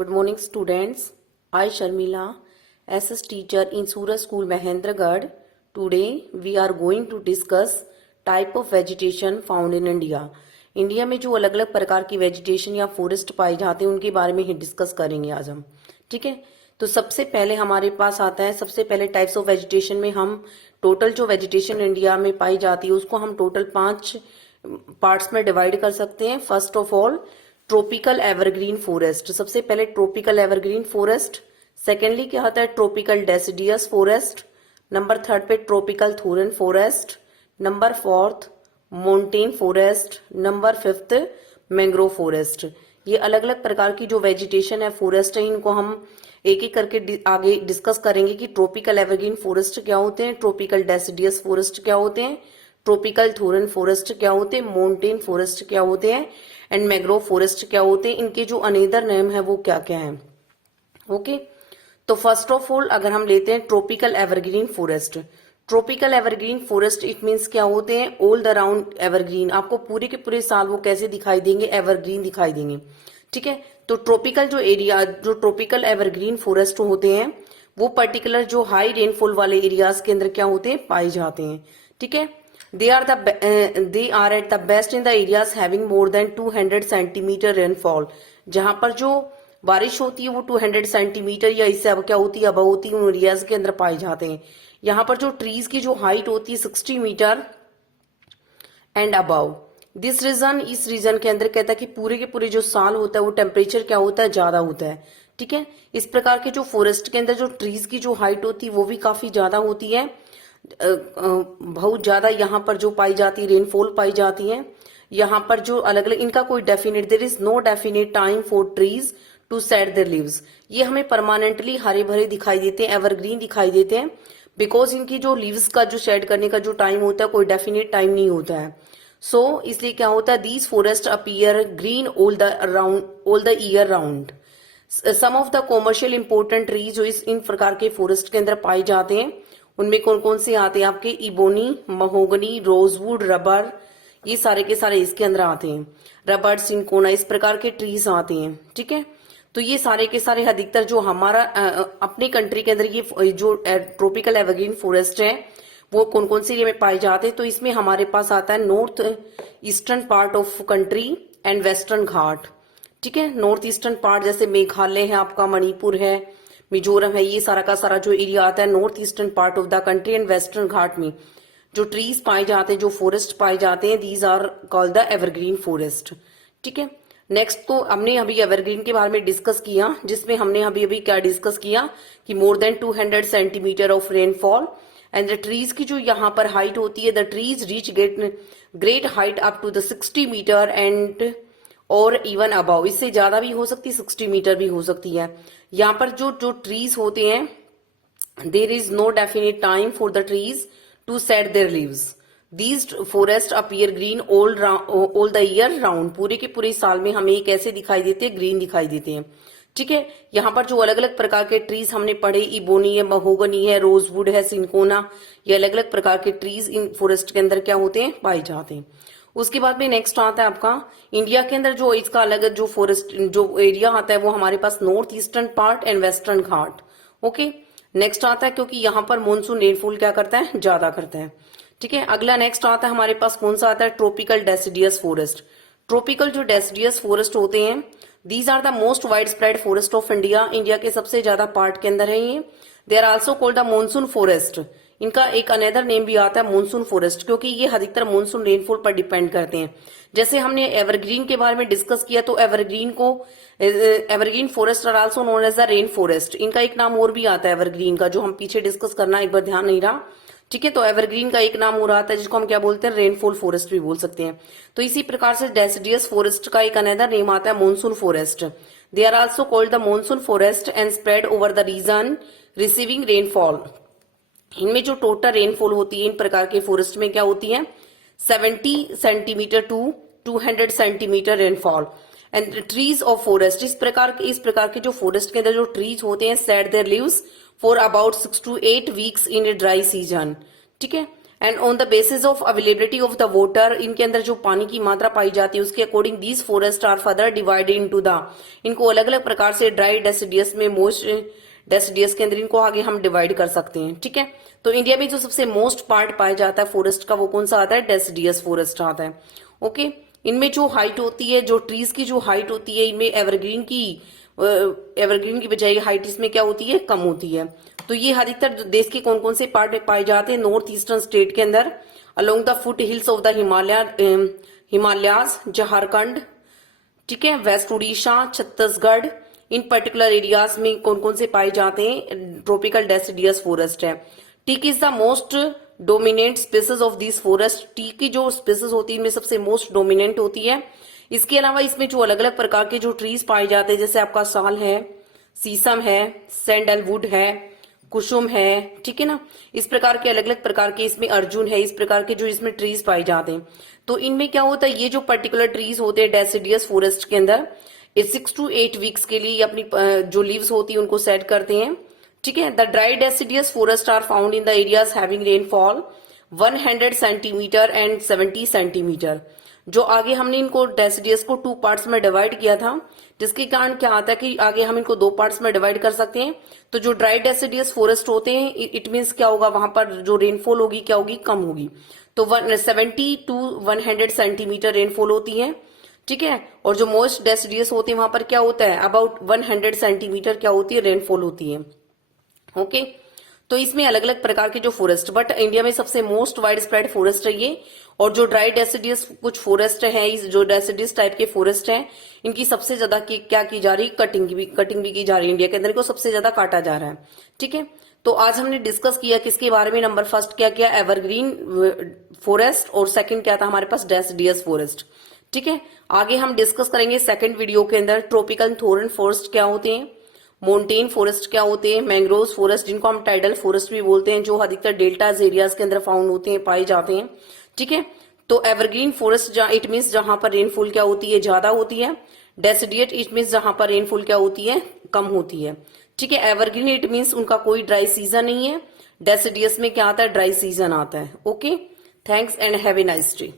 Good morning, students. I, Sharmila, SS teacher in Suraj School, Mahendragarh. Today, we are going to discuss type of vegetation found in India. India में जो अलग अलग प्रकार की vegetation या forest पाए जाते हैं उनके बारे में ही डिस्कस करेंगे आज हम. ठीक है. तो सबसे पहले हमारे पास आता है, सबसे पहले टाइप्स ऑफ वेजिटेशन में हम टोटल जो वेजिटेशन इंडिया में पाई जाती है उसको हम टोटल 5 पार्ट्स में डिवाइड कर सकते हैं. First of all tropical evergreen forest. सबसे पहले ट्रॉपिकल एवरग्रीन फॉरेस्ट. सेकेंडली क्या होता है tropical deciduous forest. Number third पे tropical thorn forest. Number fourth mountain forest. Number fifth mangrove forest. ये अलग अलग प्रकार की जो वेजिटेशन है फॉरेस्ट है इनको हम एक एक करके आगे डिस्कस करेंगे कि ट्रॉपिकल एवरग्रीन फॉरेस्ट क्या होते हैं, ट्रॉपिकल डेसिडियस फॉरेस्ट क्या होते हैं, ट्रॉपिकल थोरन फॉरेस्ट क्या होते हैं, माउंटेन फॉरेस्ट क्या होते हैं एंड मैंग्रोव फॉरेस्ट क्या होते हैं. इनके जो अनेदर नेम है वो क्या क्या है. ओके. तो फर्स्ट ऑफ ऑल अगर हम लेते हैं tropical evergreen forest. Tropical evergreen forest it means क्या होते हैं ऑल द राउंड एवरग्रीन. आपको पूरे के पूरे साल वो कैसे दिखाई देंगे, एवरग्रीन दिखाई देंगे. ठीक है. तो ट्रॉपिकल जो एरिया, जो ट्रॉपिकल एवरग्रीन फॉरेस्ट होते हैं वो पर्टिकुलर जो हाई रेनफॉल वाले एरियाज के अंदर क्या होते हैं पाए जाते हैं. ठीक है. they are at the best in the areas having more than 200 centimetre rainfall. जहां पर जो बारिश होती है वो 200 सेंटीमीटर या इससे अब क्या होती है अब होती है उन एरियाज के अंदर पाए जाते हैं. यहाँ पर जो ट्रीज की जो हाइट होती है 60 metre and above. This region, इस रीजन के अंदर कहता है कि पूरे के पूरे जो साल होता है वो टेम्परेचर क्या होता है ज्यादा होता है. ठीक है. इस प्रकार के जो फॉरेस्ट के अंदर जो ट्रीज की जो हाइट होती है वो भी काफी ज्यादा होती है. बहुत ज्यादा यहाँ पर जो पाई जाती है रेनफॉल पाई जाती है. यहाँ पर जो अलग अलग इनका कोई definite, there is no definite time for trees to set their leaves. ये हमें परमानेंटली हरे भरे दिखाई देते हैं, एवरग्रीन दिखाई देते हैं, बिकॉज इनकी जो लीव्स का जो शेड करने का जो टाइम होता है कोई डेफिनेट टाइम नहीं होता है. सो इसलिए क्या होता है these forest appear green all the year round. Some of the commercial important trees जो इन प्रकार के फॉरेस्ट के अंदर पाए जाते हैं उनमें कौन कौन से आते हैं आपके इबोनी, महोगनी, रोजवुड, रबर, ये सारे के सारे इसके अंदर आते हैं. रबर, सिंकोना, इस प्रकार के ट्रीज आते हैं. ठीक है. तो ये सारे के सारे अधिकतर जो हमारा अपनी कंट्री के अंदर ये जो ट्रॉपिकल एवरग्रीन फॉरेस्ट है वो कौन कौन से एरिया में पाए जाते हैं. तो इसमें हमारे पास आता है north eastern part of country and western ghat. ठीक है. नॉर्थ ईस्टर्न पार्ट जैसे मेघालय है आपका, मणिपुर है, मिजोरम है, ये सारा का सारा जो एरिया आता है north eastern part of the country and western ghat में जो ट्रीज पाए जाते हैं, जो फॉरेस्ट पाए जाते हैं, these are called the evergreen forest. ठीक है. नेक्स्ट तो हमने अभी एवरग्रीन के बारे में डिस्कस किया, जिसमें हमने अभी अभी क्या डिस्कस किया कि more than 200 centimetre of rainfall and the trees की जो यहाँ पर हाइट होती है, the trees reach great height up to the 60 metre and और इवन अबाउ. इससे ज्यादा भी हो सकती है, 60 मीटर भी हो सकती है. यहाँ पर जो जो ट्रीज होते हैं there is no definite time for the trees to set their leaves. These forest appear green all the year round. पूरे के पूरे साल में हमें कैसे दिखाई देते हैं, ग्रीन दिखाई देते हैं. ठीक है. यहाँ पर जो अलग अलग प्रकार के ट्रीज हमने पढ़े, इबोनी है, महोगनी है, रोजवुड है, सिंकोना, ये अलग अलग प्रकार के ट्रीज इन फॉरेस्ट के अंदर क्या होते हैं पाए जाते हैं. उसके बाद में नेक्स्ट आता है आपका इंडिया के अंदर जो इसका अलग जो फॉरेस्ट जो एरिया आता है वो हमारे पास north eastern part and western ghat. Okay. Next आता है क्योंकि यहाँ पर मानसून रेनफॉल क्या करता है ज्यादा करता है. ठीक है. अगला नेक्स्ट आता है हमारे पास कौन सा आता है ट्रॉपिकल डेसिडियस फॉरेस्ट. ट्रॉपिकल जो डेसिडियस फॉरेस्ट होते हैं these are the most wide spread forest of India. India के सबसे ज्यादा पार्ट के अंदर है ये. They are also called the monsoon forest. इनका एक अनदर नेम भी आता है मानसून फॉरेस्ट क्योंकि ये अधिकतर मानसून रेनफॉल पर डिपेंड करते हैं. जैसे हमने एवरग्रीन के बारे में डिस्कस किया तो evergreen forest are also known as the rain forest. इनका एक नाम और भी आता है एवरग्रीन का, जो हम पीछे डिस्कस करना एक बार ध्यान नहीं रहा. ठीक है. तो एवरग्रीन का एक नाम और आता है जिसको हम क्या बोलते हैं रेनफॉल फॉरेस्ट भी बोल सकते हैं. तो इसी प्रकार से डेसिडियस फॉरेस्ट का एक अनदर नेम आता है monsoon forest. They are also called the monsoon forest and spread over the region receiving rainfall. इनमें जो टोटल रेनफॉल होती है इन प्रकार के फॉरेस्ट में क्या होती है 70 centimetre to 200 centimetre rainfall and trees of forest. इस प्रकार के जो फॉरेस्ट के अंदर जो ट्रीज होते हैं set their leaves for about 6 to 8 weeks in a dry season. ठीक है. And on the basis of availability of the water, इनके अंदर जो पानी की मात्रा पाई जाती है उसके according these forest are further divided into the, इनको अलग अलग प्रकार से ड्राई डेसिडियस में, मोस्ट डेसिडियस के अंदर इनको आगे हम डिवाइड कर सकते हैं। ठीक है, तो इंडिया में जो सबसे मोस्ट पार्ट पाया जाता है फॉरेस्ट का वो कौन सा आता है, डेसिडियस फॉरेस्ट आता है। ओके, इनमें जो हाइट होती है, जो ट्रीज की जो हाइट होती है, इनमें एवरग्रीन की बजाय हाइट इसमें क्या होती है, कम होती है। तो ये अधिकतर देश के कौन कौन से पार्ट में पाए जाते हैं, नॉर्थ ईस्टर्न स्टेट के अंदर, along the foot hills of the Himalayas, Jharkhand, ठीक है, वेस्ट उड़ीसा, छत्तीसगढ़, इन पर्टिकुलर एरियाज में कौन कौन से पाए जाते हैं, ट्रॉपिकल डेसिडियस फॉरेस्ट है। Teak is the most dominant species of this forest, teak की जो स्पीसीज होती है इनमें सबसे मोस्ट डोमिनेंट होती है। इसके अलावा इसमें जो अलग अलग प्रकार के जो ट्रीज पाए जाते हैं, जैसे आपका साल है, सीसम है, सैंडलवुड है, कुसुम है, ठीक है ना, इस प्रकार के अलग अलग प्रकार के, इसमें अर्जुन है, इस प्रकार के जो इसमें ट्रीज पाए जाते हैं। तो इनमें क्या होता है, ये जो पर्टिकुलर ट्रीज होते हैं डेसिडियस फॉरेस्ट के अंदर, 6 to 8 वीक्स के लिए अपनी जो लीव्स होती है उनको सेट करते हैं। ठीक है, the dry deciduous forest are found in the areas having rainfall 100 centimetre and 70 centimetre. जो आगे हमने इनको डेसिडियस को 2 पार्ट्स में डिवाइड किया था, जिसके कारण क्या आता है कि आगे हम इनको 2 पार्ट्स में डिवाइड कर सकते हैं। तो जो ड्राई डेसिडियस फॉरेस्ट होते हैं, इट मीन्स क्या होगा, वहां पर जो रेनफॉल होगी क्या होगी, कम होगी। तो 70 to 100 सेंटीमीटर रेनफॉल होती है। ठीक है, और जो मोस्ट डेसिडियस होते हैं वहां पर क्या होता है, अबाउट 100 सेंटीमीटर क्या होती है, रेनफॉल होती है। ओके, तो इसमें अलग अलग प्रकार के जो फॉरेस्ट, बट इंडिया में सबसे मोस्ट वाइड स्प्रेड फॉरेस्ट है ये। और जो ड्राई डेसिडियस कुछ फॉरेस्ट है, इस जो डेसिडियस टाइप के फॉरेस्ट हैं, इनकी सबसे ज्यादा क्या की जा रही है, कटिंग भी की जा रही है। इंडिया के अंदर को सबसे ज्यादा काटा जा रहा है। ठीक है, तो आज हमने डिस्कस किया किसके बारे में, नंबर फर्स्ट क्या किया, एवरग्रीन फॉरेस्ट, और सेकंड क्या था हमारे पास, डेसिडियस फॉरेस्ट। ठीक है, आगे हम डिस्कस करेंगे सेकंड वीडियो के अंदर ट्रॉपिकल थॉर्न फॉरेस्ट क्या होते हैं, मोन्टेन फॉरेस्ट क्या होते हैं, मैंग्रोव फॉरेस्ट जिनको हम टाइडल फॉरेस्ट भी बोलते हैं, जो अधिकतर डेल्टाज एरियाज के अंदर फाउंड होते हैं, पाए जाते हैं। ठीक है, तो एवरग्रीन फॉरेस्ट इट मीन्स जहां पर रेनफॉल क्या होती है, ज्यादा होती है। डेसिडियट इट मीन्स जहां पर रेनफॉल क्या होती है, कम होती है। ठीक है, एवरग्रीन इट मीन्स उनका कोई ड्राई सीजन नहीं है। डेसिडियस में क्या आता है, ड्राई सीजन आता है। Okay, thanks and have a nice day.